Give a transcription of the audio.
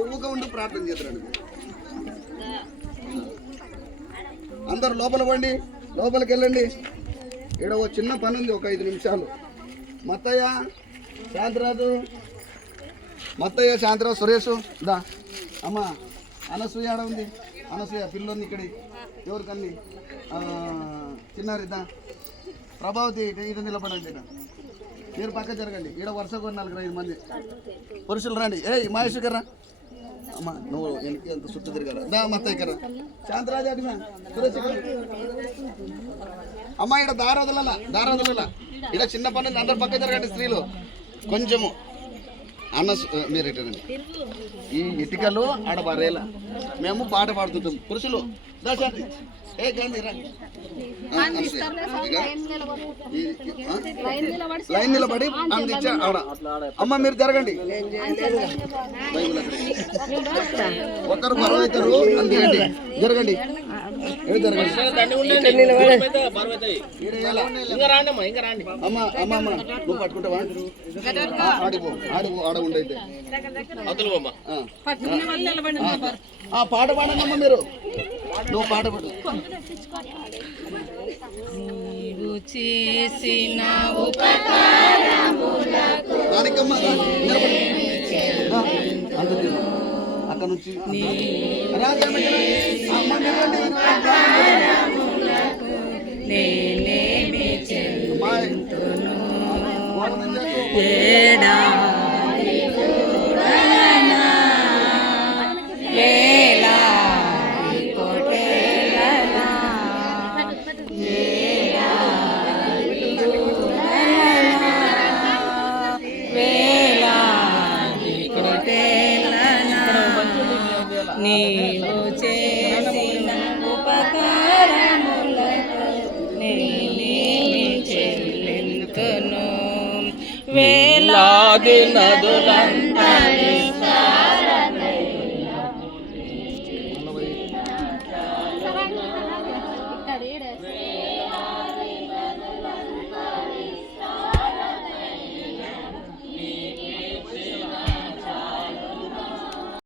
ఊగా ఉండి ప్రార్థన చేద్దరండి. అందరు లోపల పండి, లోపలికి వెళ్ళండి. ఇక్కడ ఒక చిన్న పని ఉంది, ఒక 5 నిమిషాలు. మత్తయ్య, శాంతిరాజు, మత్తయ్య, శాంతిరాజు, సురేష్ దా. అమ్మ అనసూయ ఆడ ఉంది, అనసూయ పిల్లని ఇక్కడి ఎవరికన్నీ చిన్నారిద్దా. ప్రభావతి ఇది నిలబడండి. మీరు పక్క జరగండి. ఈడ వరుసగా 4-5 మంది పురుషులు రండి. మహేష్ గారా అమ్మ, నువ్వు వెనక్కి అంత చుట్టూ తిరగాల. దా మత్తయ్య గారా, శాంతిరాజు అడిగా, సురేష్ అమ్మ. ఈడ దారోదల ఈడ చిన్న పని అందరు పక్క జరగండి. స్త్రీలు కొంచెము మీరు ఇటండి. ఈ ఇటుకలు ఆడ బరేలా మేము పాట పాడుతుంటాం. పురుషులు దాశాంతి గాంధీ లైన్ నిలబడి అందించా ఆడ. అమ్మ మీరు జరగండి. ఒకరు బరువు అవుతారు, అందించండి. జరగండి. అమ్మ నువ్వు పట్టుకుంటావా? ఆడిపో ఆడ ఉండైతే పాట పాడండి. మీరు నువ్వు పాట పాడు. చేసిన ఉపకారములకు అక్కడ నుంచి నేనేమి చెల్లింతును ఏడాది చూడనా వేలాది కోటేలనా ఏడాది చూడనా వేలాది కోటేలనా నీవు చేసిన ఉపకారములకు నేనేమి చెల్లింతును వేలాది నదులంతా